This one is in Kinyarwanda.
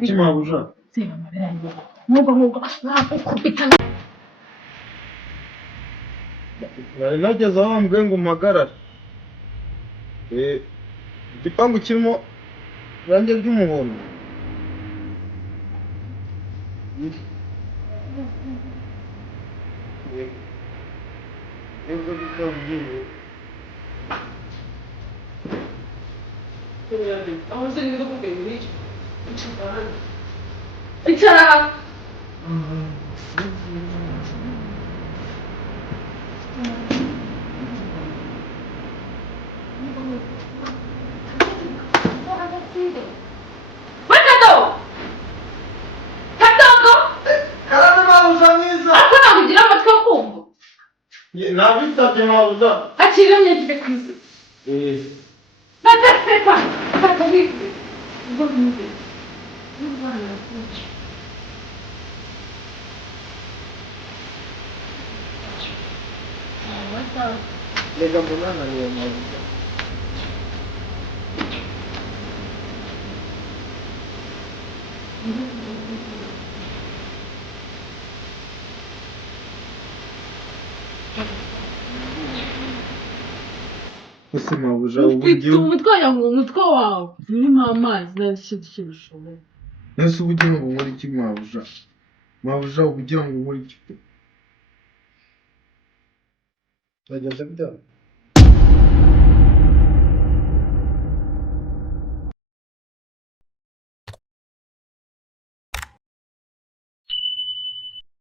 Iki mabuja. Nk'ubwo bakukubita. Nari nageze aho mbwiye ngo mpagarare. Igipangu kirimo irange ry'umuhondo. Icara. Nabitabye mabuja. Akira nyegire kwizi. Natafepa. Atabizi. Ngo nzi. Lega mbona niyo mabuja. Ese mabuja Ufite umutwe mu mutwe wawe. Urimo amazi n'ibishishye bishoboye. Nese ubugira ngo nkore iki mabuja? Mabuja ubugira ngo nkore iki? Bageze bya